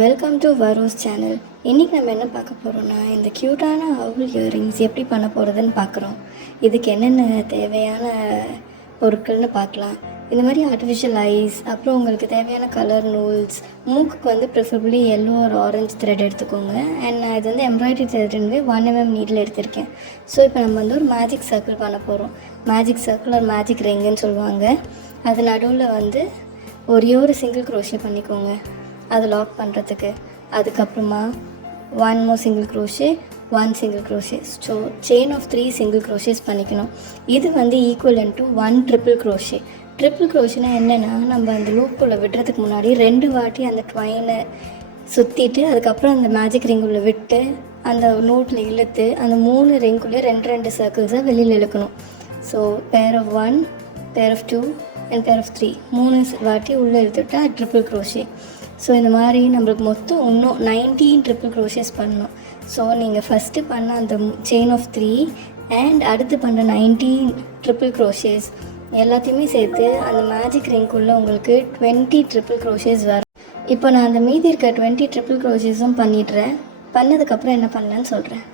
Welcome to வரோஸ் channel. இன்றைக்கி நம்ம என்ன பார்க்க போகிறோன்னா, இந்த க்யூட்டான அவுல் இயரிங்ஸ் எப்படி பண்ண போகிறதுன்னு பார்க்குறோம். இதுக்கு என்னென்ன தேவையான பொருட்கள்னு பார்க்கலாம். இந்த மாதிரி ஆர்டிஃபிஷியல் ஐஸ், அப்புறம் உங்களுக்கு தேவையான கலர் நூல்ஸ், மூக்குக்கு வந்து ப்ரிஃபரபிளி எல்லோ ஒரு ஆரஞ்சு த்ரெட் எடுத்துக்கோங்க. அண்ட் நான் இது வந்து எம்ப்ராய்டரி த்ரெட்னு 1mm நீடில் எடுத்திருக்கேன். ஸோ இப்போ நம்ம வந்து ஒரு மேஜிக் சர்க்கிள் பண்ண போகிறோம். மேஜிக் சர்க்கிள் ஒரு மேஜிக் ரிங்குன்னு சொல்லுவாங்க. அது நடுவில் வந்து ஒரே ஒரு சிங்கிள் க்ரோஷே பண்ணிக்கோங்க அது லாக் பண்ணுறதுக்கு. அதுக்கப்புறமா 1 more single crochet, 1 single crochet. So chain of 3 single crochets பண்ணிக்கணும். இது வந்து equivalent to 1 triple crochet. Triple க்ரோஷேனா என்னென்னா, நம்ம அந்த லூப்புக்குள்ளே விடுறதுக்கு முன்னாடி 2 வாட்டி அந்த ட்வைனை சுற்றிட்டு அதுக்கப்புறம் அந்த மேஜிக் ரிங் உள்ள விட்டு அந்த நோட்டில் இழுத்து அந்த 3 ரிங்குள்ளே 2 சர்க்கிள்ஸாக வெளியில் இழுக்கணும். So pair of 1, pair of 2 and pair of 3 3 வாட்டி உள்ளே இழுத்துட்டா ட்ரிபிள் க்ரோஷே. ஸோ இந்த மாதிரி நம்மளுக்கு மொத்தம் இன்னும் 19 ட்ரிபிள் க்ரோஷேஸ் பண்ணணும். ஸோ நீங்கள் ஃபஸ்ட்டு பண்ண அந்த செயின் ஆஃப் 3 அண்ட் அடுத்து பண்ண 19 ட்ரிபிள் க்ரோஷேஸ் எல்லாத்தையுமே சேர்த்து அந்த மேஜிக் ரிங்குள்ளே உங்களுக்கு 20 ட்ரிபிள் க்ரோஷேஸ் வரும். இப்போ நான் அந்த மீதி இருக்க 20 ட்ரிபிள் க்ரோஷேஸும் பண்ணிடுறேன். பண்ணதுக்கப்புறம் என்ன பண்ணலன்னு சொல்கிறேன்.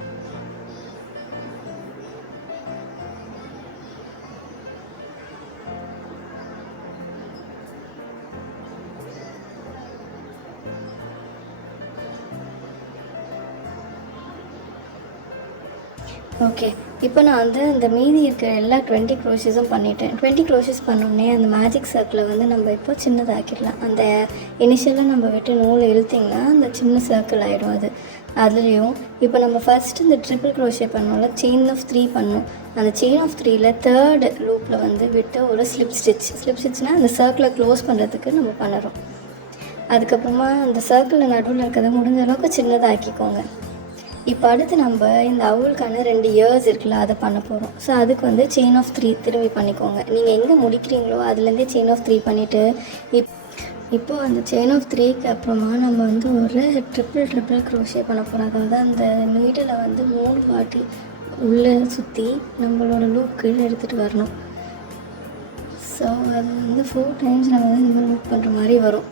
ஓகே, இப்போ நான் வந்து இந்த மீதி இருக்கிற எல்லா 20 க்ரோஷேஸும் பண்ணிட்டேன். 20 க்ரோஷேஸ் பண்ணோடனே அந்த மேஜிக் சர்க்கிளை வந்து நம்ம இப்போ சின்னதாக்கிடலாம். அந்த இனிஷியலாக நம்ம விட்டு நூல் இழுத்திங்கன்னா அந்த சின்ன சர்க்கிள் ஆகிடும். அதுலேயும் இப்போ நம்ம ஃபஸ்ட்டு இந்த ட்ரிபிள் க்ரோஷே பண்ணோம்ல, செயின் ஆஃப் 3 பண்ணோம். அந்த செயின் ஆஃப் 3ல் 3rd லூப்பில் வந்து விட்டு ஒரு ஸ்லிப் ஸ்டிச்னால் அந்த சர்க்கிளை க்ளோஸ் பண்ணுறதுக்கு நம்ம பண்ணுறோம். அதுக்கப்புறமா அந்த சர்க்கிளில் நடுவில் இருக்கிறத முடிஞ்ச அளவுக்கு சின்னதாக்கிக்கோங்க. இப்போ அடுத்து நம்ம இந்த அவுலுக்கான 2 இயர்ஸ் இருக்குல்ல, அதை பண்ண போகிறோம். ஸோ அதுக்கு வந்து செயின் ஆஃப் 3 திரும்பி பண்ணிக்கோங்க. நீங்கள் எங்கே முடிக்கிறீங்களோ அதுலேருந்தே செயின் ஆஃப் 3 பண்ணிவிட்டு இப்போது அந்த செயின் ஆஃப் 3க்கு அப்புறமா நம்ம வந்து ஒரு ட்ரிபிள் க்ரோஷே பண்ண போகிறோம். அதாவது அந்த நீடில் வந்து 3 வாட்டி உள்ளே சுற்றி நம்மளோட லூப் கீழே எடுத்துகிட்டு வரணும். ஸோ அது வந்து 4 டைம்ஸ் நம்ம வந்து இந்த மாதிரி லூப் பண்ணுற மாதிரி வரும்.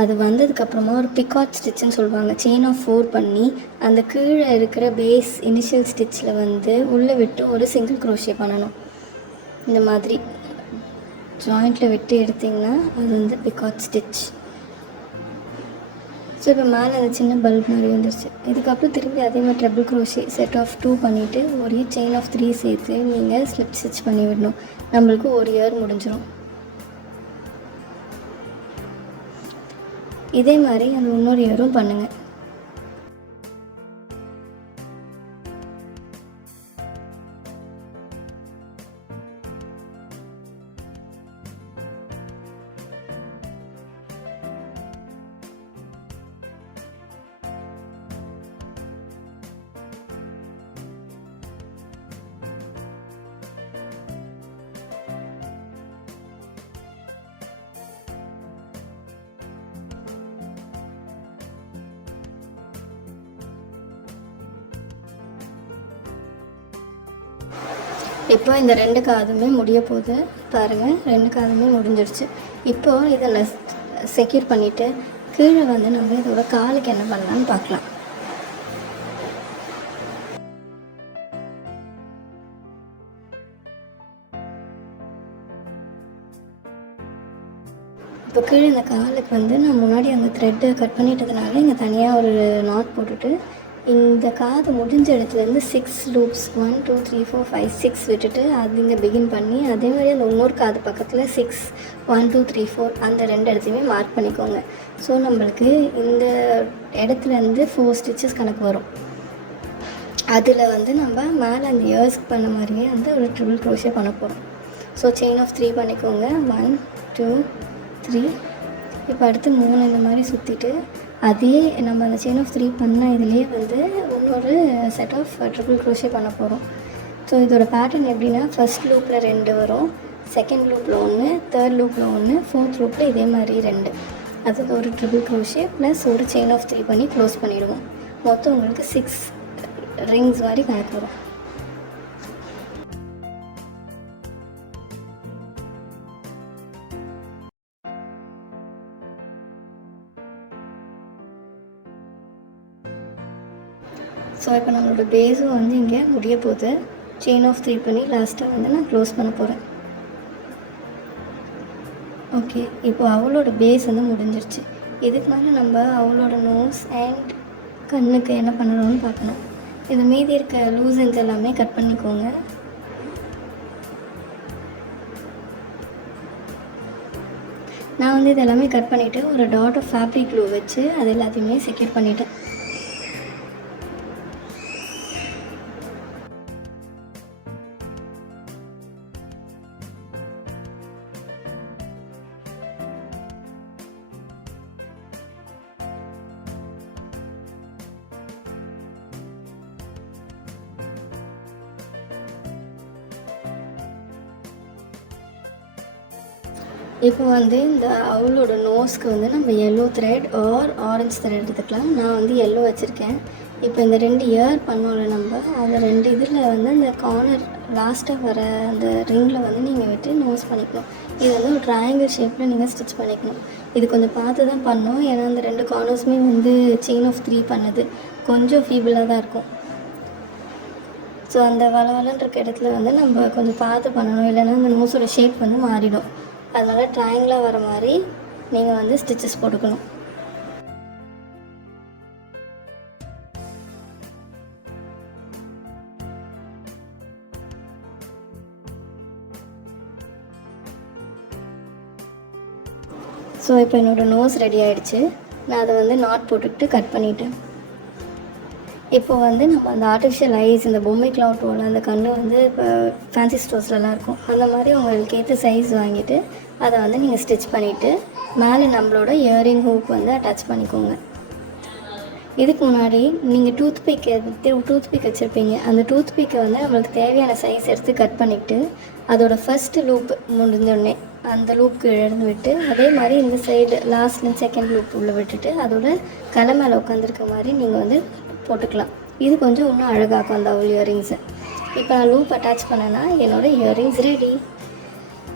அது வந்ததுக்கப்புறமா ஒரு பிகாட் ஸ்டிச்சுன்னு சொல்லுவாங்க. செயின் ஆஃப் 4 பண்ணி அந்த கீழே இருக்கிற பேஸ் இனிஷியல் ஸ்டிச்சில் வந்து உள்ளே விட்டு ஒரு சிங்கிள் க்ரோஷே பண்ணணும். இந்த மாதிரி ஜாயிண்டில் விட்டு எடுத்திங்கன்னா அது வந்து பிகாட் ஸ்டிச். ஸோ இப்போ மேலே அந்த சின்ன பல்ப் மாதிரி வந்துருச்சு. இதுக்கப்புறம் திரும்பி அதே மாதிரி ட்ரிபிள் க்ரோஷே செட் ஆஃப் 2 பண்ணிவிட்டு ஒரே செயின் ஆஃப் 3 சேர்த்து நீங்கள் ஸ்லிப் ஸ்டிச் பண்ணி விடணும். நம்மளுக்கு ஒரு இயர் முடிஞ்சிடும். இதே மாதிரி அந்த இன்னொரு இயரும் பண்ணுங்கள். இப்போ இந்த 2 காதுமே முடிய போகுது பாருங்கள். 2 காதுமே முடிஞ்சிருச்சு. இப்போது இதை நான் செக்யூர் பண்ணிவிட்டு கீழே வந்து நம்ம இதோட காலுக்கு என்ன பண்ணலான்னு பார்க்கலாம். இப்போ கீழே இந்த காலுக்கு வந்து நான் முன்னாடி அந்த த்ரெட்டை கட் பண்ணிட்டதுனால இங்கே தனியாக ஒரு நாட் போட்டுட்டு இந்த காது முடிஞ்ச இடத்துலேருந்து 6 லூப்ஸ் 1 2 3 4 5 6 விட்டுட்டு அது இங்கே பிகின் பண்ணி அதே மாதிரி அந்த இன்னொரு காது பக்கத்தில் 6 1 2 3 4 அந்த 2 இடத்தையுமே மார்க் பண்ணிக்கோங்க. ஸோ நம்மளுக்கு இந்த இடத்துலேருந்து 4 ஸ்டிச்சஸ் கணக்கு வரும். அதில் வந்து நம்ம மேலே அந்த இயர்ஸ்க்கு பண்ண மாதிரியே வந்து ஒரு ட்ரிபிள் க்ரோஷே பண்ண போகிறோம். ஸோ செயின் ஆஃப் 3 பண்ணிக்கோங்க. 1 2 3. இப்போ அடுத்து 3 இந்த மாதிரி சுற்றிட்டு அதே நம்ம அந்த செயின் ஆஃப் 3 பண்ண இதிலே வந்து இன்னொரு செட் ஆஃப் ட்ரிபிள் க்ரோஷே பண்ண போகிறோம். ஸோ இதோட பேட்டர்ன் எப்படின்னா, ஃபஸ்ட் லூப்பில் 2 வரும், செகண்ட் லூப்பில் 1, தேர்ட் லூப்பில் 1, ஃபோர்த் லூப்பில் இதே மாதிரி 2. அது ஒரு ட்ரிபிள் க்ரோஷே ப்ளஸ் ஒரு செயின் ஆஃப் 3 பண்ணி க்ளோஸ் பண்ணிவிடுவோம். மொத்தம் உங்களுக்கு 6 ரிங்ஸ் மாதிரி கணக்கு வரும். ஸோ இப்போ நம்மளோட பேஸும் வந்து இங்கே முடிய போகுது. செயின் ஆஃப் 3 பண்ணி லாஸ்ட்டாக வந்து நான் க்ளோஸ் பண்ண போகிறேன். ஓகே, இப்போது அவளோட பேஸ் வந்து முடிஞ்சிருச்சு. இதுக்கு மேலே நம்ம அவளோட நோஸ் அண்ட் கண்ணுக்கு என்ன பண்ணணும்னு பார்க்கணும். இது மீதி இருக்க லூஸ் எண்ட்ஸ் எல்லாமே கட் பண்ணிக்கோங்க. நான் வந்து இது எல்லாமே கட் பண்ணிவிட்டு ஒரு டாட் ஆஃப் ஃபேப்ரிக் க்ளூ வச்சு அது எல்லாத்தையுமே செக்யூர் பண்ணிவிட்டேன். இப்போ வந்து இந்த அவளோட நோஸ்க்கு வந்து நம்ம yellow thread or orange thread எடுத்துக்கலாம். நான் வந்து எல்லோ வச்சுருக்கேன். இப்போ இந்த 2 இயர் பண்ணோம்ல நம்ம, அந்த 2 இதில் வந்து அந்த கார்னர் லாஸ்ட்டாக வர அந்த ரிங்கில் வந்து நீங்கள் விட்டு நோஸ் பண்ணிக்கணும். இது வந்து ஒரு ட்ரையாங்கிள் ஷேப்பில் நீங்கள் ஸ்டிச் பண்ணிக்கணும். இது கொஞ்சம் பார்த்து தான் பண்ணணும், ஏன்னா அந்த 2 கார்னர்ஸுமே வந்து செயின் ஆஃப் 3 பண்ணது கொஞ்சம் ஃபீபிளாக தான் இருக்கும். ஸோ அந்த வளவலன்னு இருக்க இடத்துல வந்து நம்ம கொஞ்சம் பார்த்து பண்ணணும், இல்லைன்னா அந்த நோஸோட ஷேப் வந்து மாறிடும். அதனால் ட்ரையாங்கிளாக வர மாதிரி நீங்கள் வந்து ஸ்டிச்சஸ் போட்டுக்கணும். ஸோ இப்போ என்னோடய நோஸ் ரெடி ஆகிடுச்சு. நான் அதை வந்து நாட் போட்டுக்கிட்டு கட் பண்ணிவிட்டேன். இப்போ வந்து நம்ம அந்த ஆர்டிஃபிஷியல் ஐஸ், இந்த பொம்மைக்கெலாம் ஓட்டுவோம்ல, அந்த கண்ணு வந்து இப்போ ஃபேன்சி ஸ்டோர்ஸ்லலாம் இருக்கும். அந்த மாதிரி உங்களுக்கு ஏற்ற சைஸ் வாங்கிட்டு அதை வந்து நீங்கள் ஸ்டிச் பண்ணிவிட்டு மேலே நம்மளோட இயரிங் ஹூக் வந்து அட்டாச் பண்ணிக்கோங்க. இதுக்கு முன்னாடி நீங்கள் டூத் பிக் வச்சுருப்பீங்க. அந்த டூத் பிக்கை வந்து நம்மளுக்கு தேவையான சைஸ் எடுத்து கட் பண்ணிவிட்டு அதோட ஃபஸ்ட்டு லூப் முடிஞ்சோடனே அந்த லூப்புக்கு இழந்து விட்டு, அதே மாதிரி இந்த சைடு லாஸ்ட்ல செகண்ட் லூப் உள்ளே விட்டுட்டு அதோட கலை மேலே உட்காந்துருக்க மாதிரி நீங்கள் வந்து போட்டுக்கலாம். இது கொஞ்சம் இன்னும் அழகாக்கும் அந்த அவள் இயரிங்ஸை. இப்போ நான் லூப் அட்டாச் பண்ணேன்னா என்னோடய இயரிங்ஸ் ரெடி.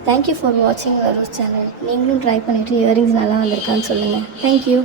தேங்க்யூ ஃபார் வாட்சிங் வருஸ் சேனல். நீங்களும் ட்ரை பண்ணிவிட்டு இயரிங்ஸ் நல்லா வந்திருக்கான்னு சொல்லுங்கள். தேங்க்யூ.